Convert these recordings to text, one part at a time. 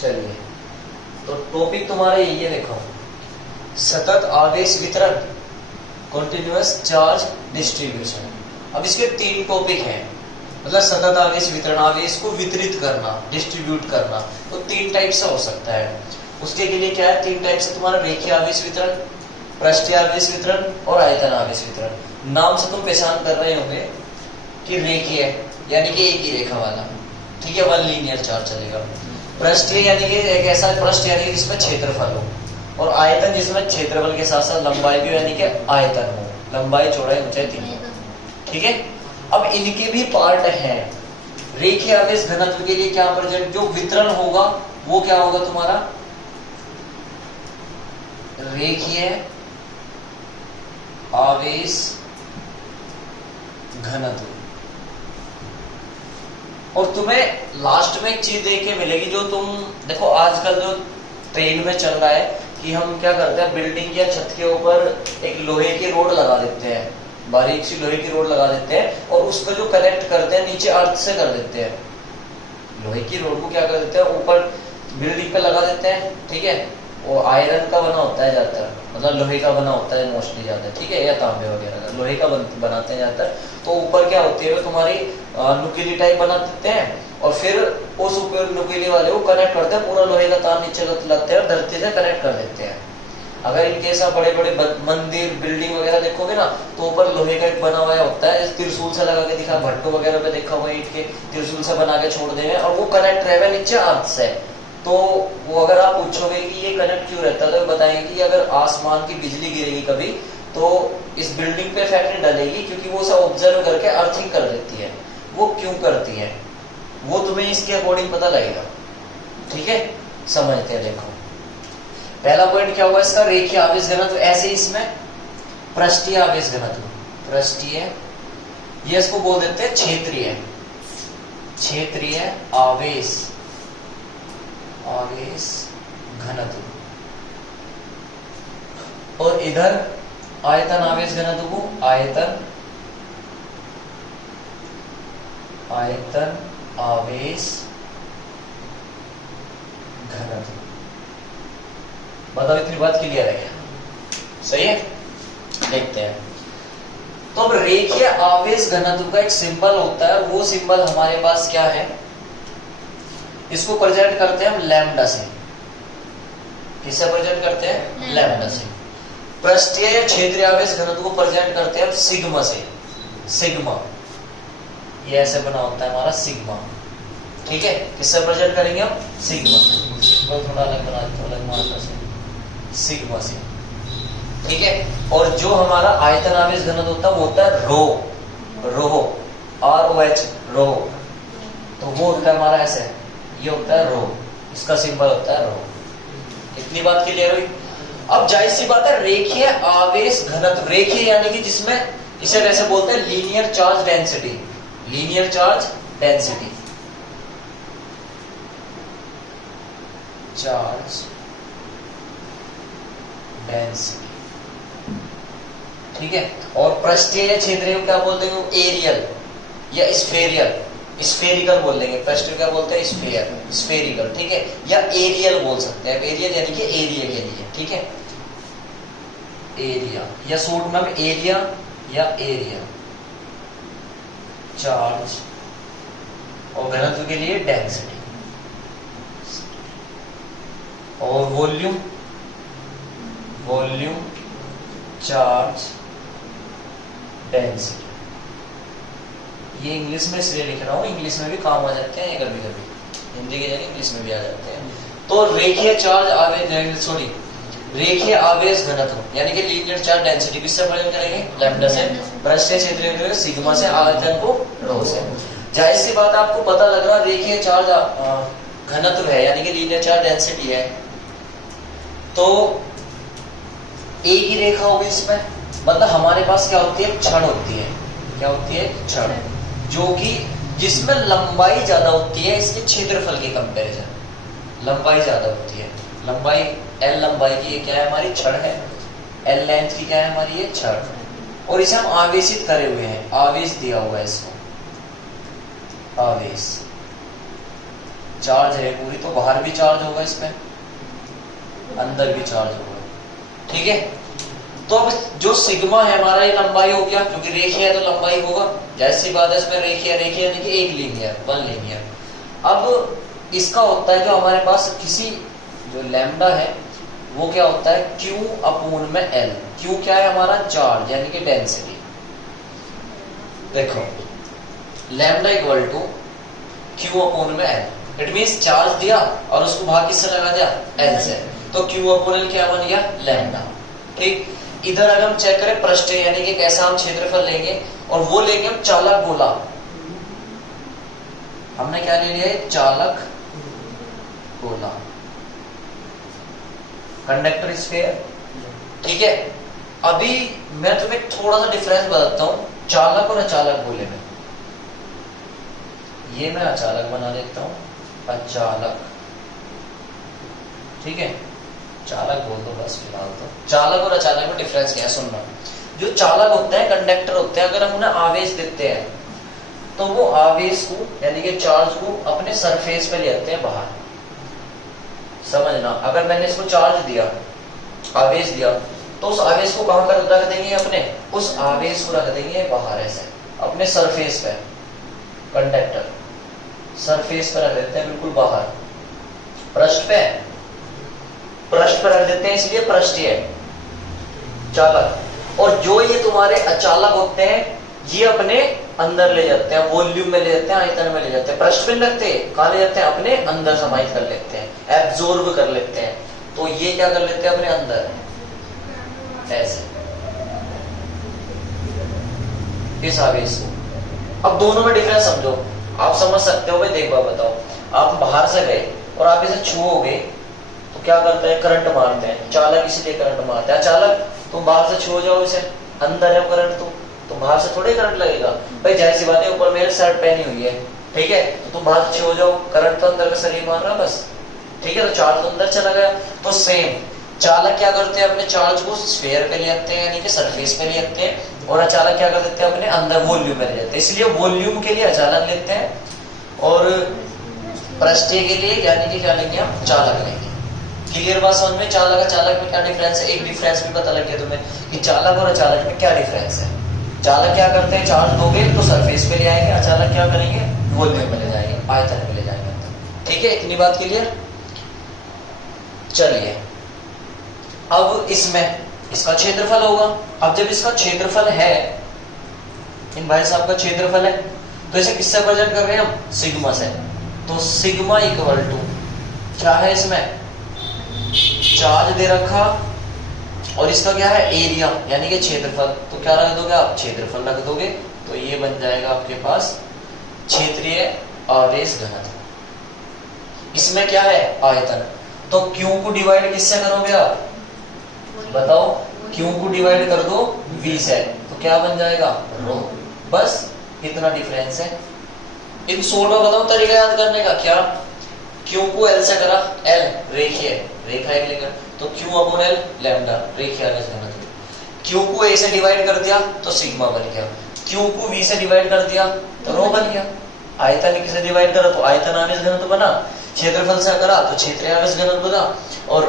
चलिए, तो टॉपिक तुम्हारा यही है, देखो, सतत आवेश वितरण, कॉन्टिन्यूअस चार्ज डिस्ट्रीब्यूशन। अब इसके 3 टॉपिक हैं, मतलब सतत आवेश वितरण, आवेश को वितरित करना, डिस्ट्रीब्यूट करना, तो 3 टाइप से हो सकता है। उसके लिए क्या है, 3 टाइप से तुम्हारा रेखीय आवेश वितरण, पृष्ठीय आवेश वितरण और आयतन आवेश वितरण। नाम से तुम पहचान कर रहे होंगे कि रेखीय यानी कि एक ही रेखा वाला, ठीक है, वन लीनियर चार्ज चलेगा। पृष्ठीय यानी कि एक ऐसा पृष्ठ यानी कि जिसमें क्षेत्रफल हो, और आयतन जिसमें क्षेत्रफल के साथ साथ लंबाई भी यानी कि आयतन हो, लंबाई चौड़ाई ऊंचाई तीनों, ठीक है। अब इनके भी पार्ट हैं। रेखीय आवेश घनत्व के लिए क्या प्रेजेंट, जो वितरण होगा वो क्या होगा तुम्हारा, रेखीय आवेश घनत्व। और तुम्हें लास्ट में एक चीज देख के मिलेगी, जो तुम देखो आजकल जो ट्रेन में चल रहा है कि हम क्या करते हैं, बिल्डिंग या छत के ऊपर एक लोहे की रोड लगा देते हैं, बारीक सी लोहे की रोड लगा देते हैं, और उसको जो कनेक्ट करते हैं नीचे अर्थ से कर देते हैं। लोहे की रोड को क्या कर देते हैं, ऊपर बिल्डिंग पे लगा देते हैं, ठीक है। वो आयरन का बना होता है ज्यादातर, मतलब लोहे का बना होता है मोस्टली ज्यादा, ठीक है, या तांबे वगैरह का, लोहे का बनाते हैं ज्यादातर। तो ऊपर क्या होती है, तुम्हारी नुकीली टाइप बना देते हैं, और फिर उस ऊपर नुकीली वाले को कनेक्ट करते हैं, पूरा लोहे का तार नीचे लाते हैं और धरती से कनेक्ट कर देते हैं। अगर इनके साथ बड़े बड़े मंदिर बिल्डिंग वगैरह देखोगे ना, तो ऊपर लोहे का एक बना हुआ होता है, त्रिशूल से लगा के दिखा, भट्टो वगैरह पे देखा हुआ, ईंट के त्रिशूल से बना के छोड़ देंगे, और वो कनेक्ट रहेगा नीचे अर्थ से। तो वो अगर आप पूछोगे कि ये कनेक्ट क्यों रहता है, तो बताएंगे कि अगर आसमान की बिजली गिरेगी कभी, तो इस बिल्डिंग पे इफेक्ट नहीं डालेगी, क्योंकि वो सब ऑब्जर्व करके अर्थिंग कर देती है। वो क्यों करती है, वो तुम्हें इसके अकॉर्डिंग पता लगेगा, ठीक है। समझते हैं, देखो पहला पॉइंट क्या हुआ इसका, रेखीय आवेश घनत्व। ऐसे इसमें पृष्ठीय आवेश घनत्व, पृष्ठीय, ये इसको बोल देते हैं क्षेत्रीय, क्षेत्रीय आवेश घनत्व। और इधर आयतन आवेश घनत्व को आयतन आवेश घनत्व। बताओ इतनी बात क्लियर है क्या, सही है। देखते हैं, तो अब रेखीय आवेश घनत्व का एक सिंबल होता है, वो सिंबल हमारे पास क्या है, इसको प्रेजेंट करते हैं हम लैम्डा से। किससे प्रेजेंट करते हैं, लैम्डा से। पृष्ठीय या क्षेत्रीय आवेश घनत्व को प्रेजेंट करते हैं हम सिग्मा से, सिग्मा, ये ऐसे बना होता है हमारा सिग्मा, ठीक है। किससे प्रेजेंट करेंगे हम, सिग्मा, सिंबल थोड़ा अलग बना देते हैं, अलग मात्रा से, सिग्मा से, ठीक है। और जो हमारा आयतन आवेश घनत्व होता है वो होता है रो, ROH, रो। तो वो होता है हमारा ऐसे, ये होता है रो, इसका सिंबल होता है रो। इतनी बात क्लियर हुई। अब जाहिर सी बात है, रेखीय आवेश घनत्व, रेखीय यानी कि जिसमें, इसे कैसे बोलते हैं, linear charge density, linear charge density, charge density, ठीक है। और पृष्ठीय या क्षेत्रीय को क्या बोलते हैं, एरियल या स्फेरियल, स्फेरिकल बोल देंगे, पृष्ठीय क्या बोलते हैं, स्फेयर, स्फेरिकल, ठीक है, या एरियल बोल सकते हैं। एरियल यानी कि एरिया के लिए, ठीक है, एरिया, या शॉर्ट में एरिया या एरिया चार्ज, और घनत्व के लिए डेंसिटी, और वॉल्यूम चार्ज डेंसिटी। ये इंग्लिश में इसलिए लिख रहा हूँ, इंग्लिश में भी काम आ जाते हैं कभी कभी, हिंदी के जगह इंग्लिश में भी आ जाते हैं। तो रेखीय चार्ज आवेश, सॉरी, रेखीय आवेश घनत्व यानी कि लीनियर चार्ज डेंसिटी किससे प्रेजेंट करेंगे, लैम्डा से। पृष्ठीय क्षेत्रीय सिग्मा से, आयतन को रो से। जाहिर सी बात आपको पता लग रहा, रेखीय चार्ज घनत्व है यानी कि लीनियर चार्ज डेंसिटी है, तो एक ही रेखा होगी इसमें, मतलब हमारे पास क्या होती है, क्षण होती है, क्या होती है, क्षण, जो कि जिसमें लंबाई ज्यादा होती है इसके क्षेत्रफल के कंपैरिजन, लंबाई ज्यादा होती है। लंबाई L लंबाई की ये क्या है हमारी, क्षण है, L लेंथ की क्या है हमारी, ये क्षण, और इसे हम आवेशित करे हुए हैं, आवेश दिया हुआ है इसको, आवेश चार्ज है पूरी, तो बाहर भी चार्ज होगा, इसमें अंदर भी चार्ज होगा, ठीक है। तो अब जो सिग्मा है हमारा, ये लंबाई हो गया, क्योंकि रेखीय है तो लंबाई होगा, जैसी बात है इसमें रेखीय, रेखीय यानी कि एक लीनियर, वन लीनियर। अब इसका होता है जो हमारे पास किसी जो लैम्डा है वो क्या होता है, Q अपून में L। Q क्या है हमारा, चार्ज यानी कि डेंसिटी। देखो लैम्डा इक्वल टू Q अपून में L, इट मींस चार्ज दिया और उसको भाग किससे लगा दिया, L से, तो Q अपून L क्या बन गया, लैम्डा, ठीक। इधर अगर हम चेक करें पृष्ठ यानी कि कैसा हम क्षेत्रफल लेंगे, और वो लेंगे हम चालक गोला। हमने क्या ले लिया है, चालक गोला, कंडक्टर स्फीयर, ठीक है। अभी मैं तुम्हें थोड़ा सा डिफरेंस बताता हूं चालक और अचालक गोले में। ये मैं अचालक बना देता हूं, अचालक, ठीक है, चालक बोल दो बस फिलहाल। तो चालक और अचालक में डिफरेंस क्या है सुनना। जो चालक होते हैं, कंडक्टर होते हैं, अगर हम उन्हें आवेश देते हैं तो वो आवेश को यानी कि चार्ज को अपने सरफेस पे ले आते हैं बाहर, समझना। अगर मैंने इसको चार्ज दिया, आवेश दिया, तो उस आवेश को कहां पर रख देंगे, अपने उस आवेश को रख देंगे बाहर ऐसे अपने सरफेस पे, कंडक्टर सरफेस पर रख देते हैं बिल्कुल बाहर, पृष्ठ पे, पृष्ठ पर रख देते हैं, इसलिए पृष्ठ है चालक। और जो ये तुम्हारे अचालक होते हैं ये अपने अंदर ले जाते हैं, वॉल्यूम में ले जाते हैं, आयतन में ले जाते हैं, पृष्ठ पे रखते हैं, कहां ले जाते हैं, अपने अंदर समाहित कर लेते हैं, एब्जॉर्ब कर लेते हैं। तो ये क्या कर लेते हैं अपने अंदर ऐसे, इस आवेश को। अब दोनों में डिफरेंस समझो, आप समझ सकते हो भाई, देखो बताओ, आप बाहर से गए और आप इसे छुओगे तो क्या करते हैं, करंट मारते हैं, चालक इसलिए करंट मारते हैं। अचालक तुम बाहर से छुओ जाओ इसे, अंदर है करंट, तो बाहर से थोड़े करंट लगेगा भाई, जाहिर सी बात है, ऊपर मेरे शर्ट पहनी हुई है, ठीक है, तो तुम बाहर से छुओ जाओ, करंट तो अंदर का शरीर मार रहा बस, ठीक है, तो चार्ज तो अंदर चला गया। तो सेम चालक क्या करते हैं, अपने चार्ज को स्फीयर पे ले आते हैं यानी कि सरफेस पे ले आते हैं, और अचालक क्या कर देते हैं, अपने अंदर वॉल्यूम में ले जाते हैं, इसलिए वॉल्यूम के लिए अचालक लेते हैं और पृष्ठीय के लिए यानी कि क्या लेंगे हम, चालक लेंगे। क्लियर बात समझ में, चालक अचालक में क्या डिफरेंस है। एक डिफरेंस भी पता लग गया तुम्हें कि चालक और अचालक में क्या डिफरेंस है। चालक क्या करते हैं, चार्ज दोगे तो सरफेस पे ले आएंगे, अचालक क्या करेंगे, वॉल्यूम में ले जाएंगे, आयतन में ले जाएंगे, ठीक है, इतनी बात क्लियर। चलिए अब इसमें इसका क्षेत्रफल होगा। अब जब इसका क्षेत्रफल है, इन भाई साहब का क्षेत्रफल है, तो इसे किससे प्रेजेंट कर रहे हैं हम, सिग्मा से। तो सिग्मा इक्वल टू क्या है, इसमें चार्ज दे रखा और इसका क्या है, एरिया यानी कि क्षेत्रफल। तो क्या रख दोगे आप, क्षेत्रफल रख दोगे, तो ये बन जाएगा आपके पास क्षेत्रीय आवेश घनत्व। इसमें क्या है, आयतन। तो Q को डिवाइड किससे करोगे आप, बताओ, Q को डिवाइड कर दो V से, तो क्या बन जाएगा, रो। बस इतना डिफरेंस है। इन शॉर्ट में बताओ तरीका याद करने का, क्या Q को L से करा, L रेखीय, रेखा एक लेकर, तो Q अपॉन L लैम्डा रेखीय आवेश घनत्व। Q को A से डिवाइड कर दिया तो सिग्मा बन गया, Q को V से डिवाइड कर दिया तो रो बन गया। आयतन किसे डिवाइड करा तो आयतन आवेश घनत्व बना, क्षेत्रफल से करा तो क्षेत्रीय आवेश घनत्व बना, और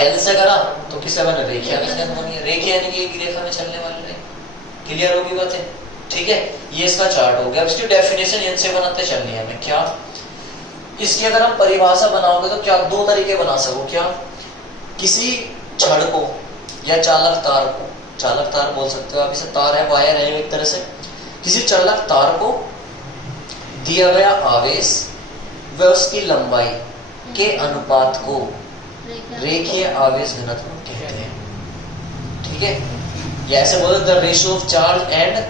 L से करा तो किसे बना, रेखीय आवेश घनत्व बन गया। रेखीय यानी कि एक रेखा में चलने वाली रेखा। क्लियर होगी बातें, ठीक है। ये इसका चार्ट हो गया। अब इसकी डेफिनेशन इनसे बनाते चलनी है हमें। क्या इसकी अगर हम परिभाषा बनाओगे तो क्या दो तरीके बना सको, क्या किसी छड़ को या चालक तार को, चालक तार बोल सकते हो आप इसे, तार है, वायर है एक तरह से, किसी चालक तार को दिया गया आवेश व उसकी लंबाई के अनुपात को रेखीय आवेश घनत्व कहते हैं, ठीक है। या ऐसे बोलो, the ratio of charge and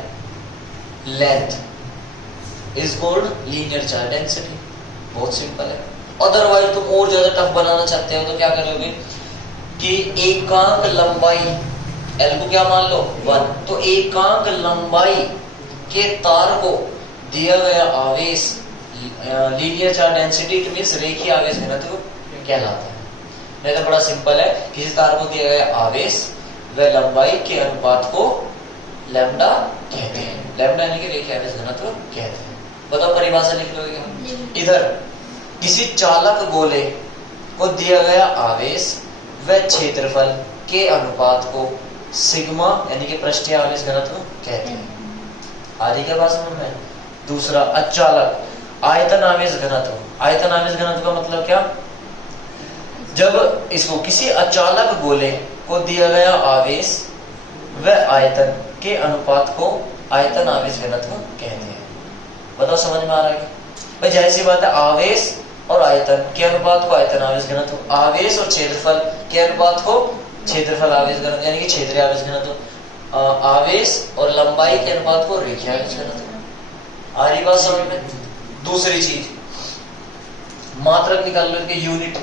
length is called linear charge density. बहुत सिंपल है। अदरवाइज तुम और ज्यादा टफ बनाना चाहते हो तो क्या करोगे कि एकांक लंबाई L को क्या मान लो 1, तो एकांक लंबाई के तार को दिया गया आवेश linear charge density, it means रेखीय आवेश घनत्व कहलाता है। नहीं तो बड़ा सिंपल है, किसी तार को दिया गया आवेश व लंबाई के अनुपात को लैम्डा कहते हैं। लैम्डा यानी कि रेखीय आवेश घनत्व कहते हैं। बताओ परिभाषा लिख लो। इधर किसी चालक गोले को दिया गया आवेश व क्षेत्रफल के अनुपात को सिग्मा यानी कि पृष्ठीय आवेश घनत्व कहते हैं। आ रही क्या बात समझ में? दूसरा, अचालक आयतन आवेश घनत्व। आयतन आवेश घनत्व का मतलब क्या? जब इसको किसी अचालक गोले को दिया गया आवेश व आयतन के अनुपात को आयतन आवेश घनत्व कहते हैं। बताओ समझ में आ रहा है? भाई जाहिर सी बात है, आवेश और आयतन के अनुपात को आयतन आवेश घनत्व, आवेश और क्षेत्रफल के अनुपात को क्षेत्रफल आवेश घनत्व यानी कि क्षेत्रीय आवेश घनत्व, आवेश और लंबाई के अनुपात को रेखीय आवेश घनत्व। आ रही बात समझ में? दूसरी चीज, मात्रक निकाल लो इनके, यूनिट।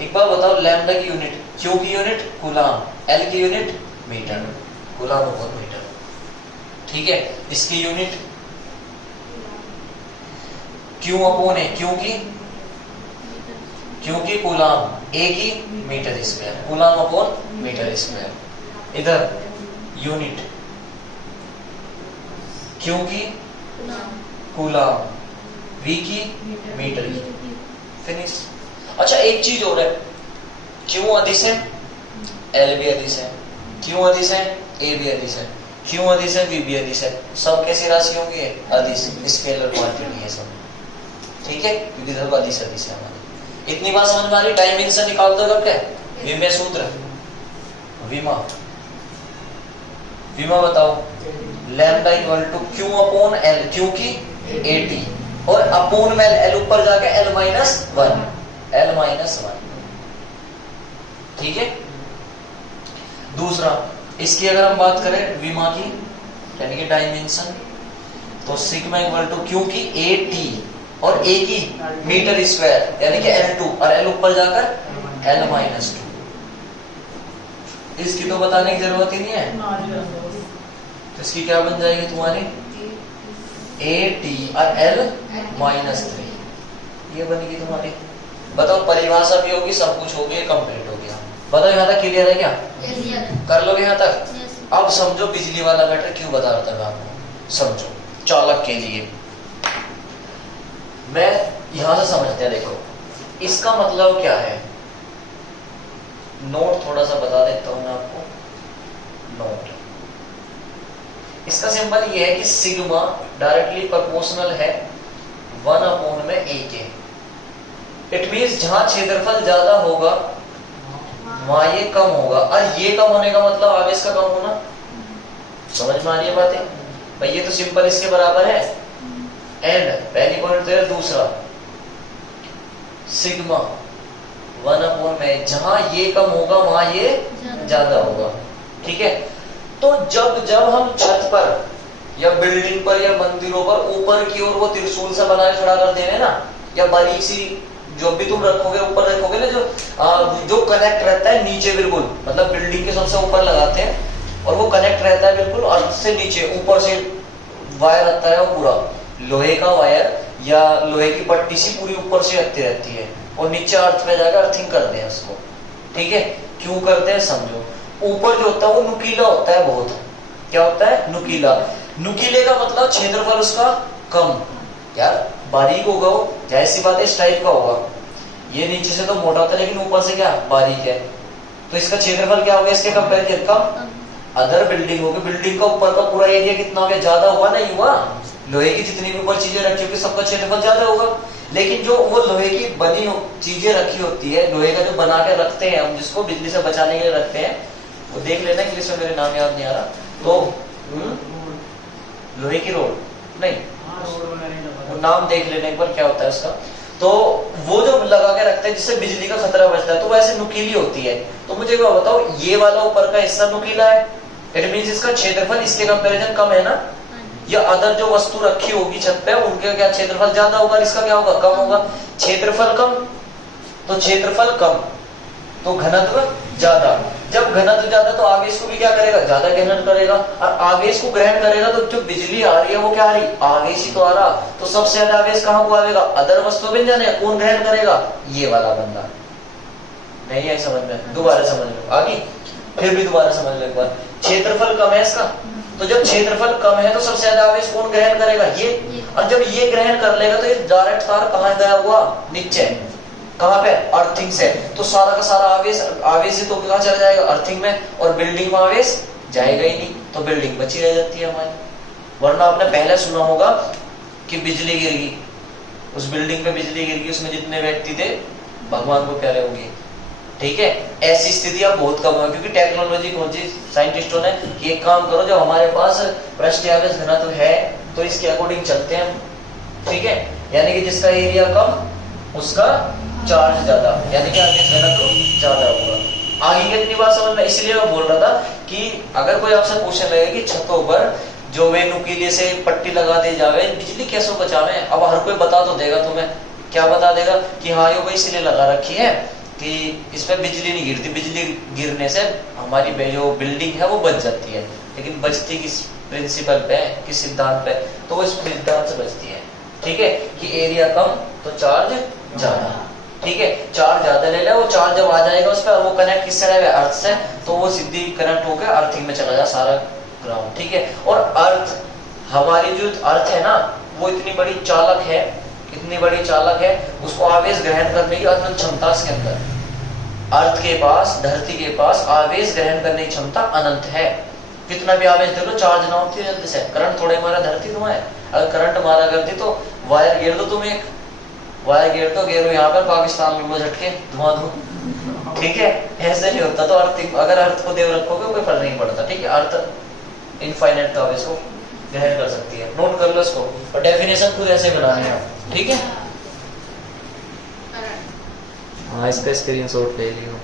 एक बार बताओ, लैम्डा की यूनिट, क्यू की यूनिट कूलाम, एल की unit metre, coulomb upon metre. ठीक है, इसकी unit q upon a, q की कूलाम, ए की metre square, coulomb upon metre square. इधर यूनिट क्यू की कूलाम, वी की मीटर की, फिनिश। अच्छा एक चीज और है, क्यू अदिश है, एल भी अदिश है, क्यू अदिश है, ए भी अदिश है, क्यू अदिश है, वी भी अदिश है, सब कैसी राशियों की है? अदिश, स्केलर क्वांटिटी है सब। ठीक है, क्योंकि सब अदिश अदिश है हमारी। इतनी बात समझ में आ रही? डायमेंशन निकाल दो करके, विमेय सूत्र, विमा, विमा बताओ, lambda equal to q upon l, q की 80 और अपॉन में एल ऊपर जाके l minus one, l minus one. ठीक है, दूसरा, इसकी अगर हम बात करें विमा की यानी कि डायमेंशन, तो सिग्मा इक्वल टू क्यू की 80 और ए की मीटर स्क्वायर यानी कि L2 और एल ऊपर जाकर एल माइनस 2। इसकी तो बताने की जरूरत ही नहीं है, तो इसकी क्या बन जाएगी तुम्हारी? 80 और एल माइनस 3, ये बनेगी तुम्हारी। बताओ, परिभाषा भी होगी, सब कुछ हो गया, कंप्लीट हो गया। बताओ यहाँ तक क्लियर है क्या? कर लोगे यहाँ तक? अब समझो बिजली वाला मैटर क्यों बता रहा था मैं आपको, समझो। चालक के लिए मैं यहां से समझते हैं, देखो इसका मतलब क्या है, नोट थोड़ा सा बता देता हूं मैं आपको। नोट, इसका सिंबल ये है कि सिग्मा डायरेक्टली प्रोपोर्शनल है 1 अपॉन में ए के। इट मींस जहां क्षेत्रफल ज्यादा होगा वहां ये कम होगा, और ये कम होने का मतलब आवेश का कम होना। समझ में आ रही है बातें भाई? ये तो सिंपल इसके बराबर है। एंड पहली पॉइंट तो है, दूसरा सिग्मा 1 अपॉन में, जहां ये कम होगा वहां ये ज्यादा होगा। ठीक है, तो जब हम छत पर या बिल्डिंग पर या मंदिरों पर ऊपर की ओर वो त्रिशूल से बना के खड़ा कर देंगे ना, या बारीक सी जो भी तुम रखोगे ऊपर रखोगे ना, जो कनेक्ट रहता है नीचे बिल्कुल, मतलब बिल्डिंग के सबसे ऊपर लगाते हैं और वो कनेक्ट रहता है बिल्कुल अर्थ से नीचे, ऊपर से वायर आता है, वो पूरा लोहे का वायर या लोहे की पट्टी सी पूरी ऊपर से आती रहती है और नीचे अर्थ में जाकर अर्थिंग करते हैं उसको। ठीक है, क्यों करते हैं समझो। ऊपर जो होता है वो नुकीला होता है बहुत। क्या होता है? नुकीला। नुकीले का मतलब क्षेत्रफल उसका कम, यार बारीक होगा वो, जाहिर सी बात है इस टाइप का होगा। ये नीचे से तो मोटा होता है लेकिन ऊपर से क्या बारीक है, तो इसका क्षेत्रफल क्या होगा इसके कंपेरिजन कम। अदर बिल्डिंग होगी, बिल्डिंग का ऊपर का पूरा एरिया कितना हो गया? ज्यादा हुआ नहीं हुआ? लोहे की जितनी भी ऊपर चीजें रखी होगी सबका क्षेत्रफल ज्यादा होगा। लेकिन जो वो लोहे की बनी चीजें रखी होती है, लोहे का जो बना के रखते हैं हम, जिसको बिजली से बचाने के लिए रखते हैं, वो देख लेना इंग्लिश में, मेरे नाम याद नहीं आ रहा, तो लोहे की रोड नहीं, वो नाम देख लेना एक बार क्या होता है उसका। तो वो जो लगा के रखते हैं जिससे बिजली का खतरा बचता है, तो वैसे नुकीली होती है। तो मुझे क्या बताओ, ये वाला ऊपर का हिस्सा नुकीला है, इट मींस इसका क्षेत्रफल इसके कंपैरिजन कम है ना। या अदर जो वस्तु रखी होगी छत पे, उनके क्या क्षेत्रफल ज्यादा होगा, इसका क्या होगा? कम होगा। क्षेत्रफल कम तो क्षेत्रफल कम तो घनत्व ज्यादा। जब घनत्व ज्यादा तो आवेश को भी क्या करेगा? ज्यादा ग्रहण करेगा, और आवेश को ग्रहण करेगा तो जो बिजली आ रही है वो क्या आ रही? आवेश ही तो आ रहा। तो सबसे ज्यादा आवेश कहाँ को आएगा? अदर वस्तु में जाने, कौन ग्रहण करेगा? ये वाला बंदा। नहीं है समझ में? दोबारा समझ लो आगे, फिर भी दोबारा समझ लो एक बार। क्षेत्रफल कम है इसका, तो जब क्षेत्रफल कम है तो सबसे ज्यादा आवेश कौन ग्रहण करेगा? ये। और जब ये ग्रहण कर लेगा तो ये डायरेक्ट तार कहाँ गया हुआ? नीचे। कहाँ पे? अर्थिंग से। तो सारा का सारा आवेश ही तो कहाँ चला जाएगा? अर्थिंग में। और बिल्डिंग में आवेश जाएगा ही नहीं, तो बिल्डिंग बची रह जाती है हमारी। वरना आपने पहले सुना होगा कि बिजली गिर गई, उस बिल्डिंग पे बिजली गिर गई, उसमें जितने व्यक्ति थे भगवान को प्यारे होंगे। ठीक है, ऐसी स्थिति अब बहुत कम है, क्योंकि टेक्नोलॉजी खोजी साइंटिस्टों ने कि एक काम करो, जो हमारे पास पृष्ठीय आवेश घनत्व है तो इसके अकॉर्डिंग चलते हैं। ठीक है, यानी कि जिसका एरिया कम उसका चार्ज ज्यादा, यानी कि आवेश घनत्व ज्यादा होगा। आगे कितनी बात समझ में? इसलिए मैं बोल रहा था कि अगर कोई आपसे पूछने लगे कि छतों पर जो वे नुकीले से पट्टी लगा दी जावे, बिजली कैसे बचावे, अब हर कोई बता तो देगा तुम्हें। क्या बता देगा? कि हाँ ये इसलिए लगा रखी है कि इसमें बिजली नहीं गिरती, बिजली गिरने से हमारी जो बिल्डिंग है वो बच जाती है। लेकिन बचती किस प्रिंसिपल पे, किस सिद्धांत पे? तो वो इस सिद्धांत से बचती है। ठीक है, कि एरिया कम तो चार्ज ज्यादा। ठीक है, चार्ज ज्यादा ले ले, वो चार्ज जब आ जाएगा उस पर, वो कनेक्ट किससे रहेगा? अर्थ से, तो वो सीधी कनेक्ट होकर अर्थिंग में चला जाए सारा ग्राउंड। ठीक है, और अर्थ, हमारी जो अर्थ है ना वो इतनी बड़ी चालक है, इतनी बड़ी चालक है, उसको आवेश ग्रहण करने की अनंत क्षमता इसके अंदर। अर्थ के पास, धरती के पास आवेश ग्रहण करने की क्षमता अनंत है। कितना भी आवेश दे लो चार्ज ना होती है जल्दी से। करंट थोड़े मारा धरती तुम्हें, अगर करंट मारा करती तो वायर गिर दो, तुम एक वायर गिर तो गिरो यहाँ पर पाकिस्तान में वो झटके धुआं धो। ठीक है, ऐसे नहीं होता। तो अर्थ, अगर अर्थ को देव रखोगे कोई फर्क नहीं पड़ता। ठीक है, अर्थ इनफाइनाइट का आवेश को ग्रहण कर सकती है। नोट कर लो इसको, और डेफिनेशन खुद ऐसे बनाने हैं। ठीक है, हाँ इसका स्क्रीनशॉट ले लियो।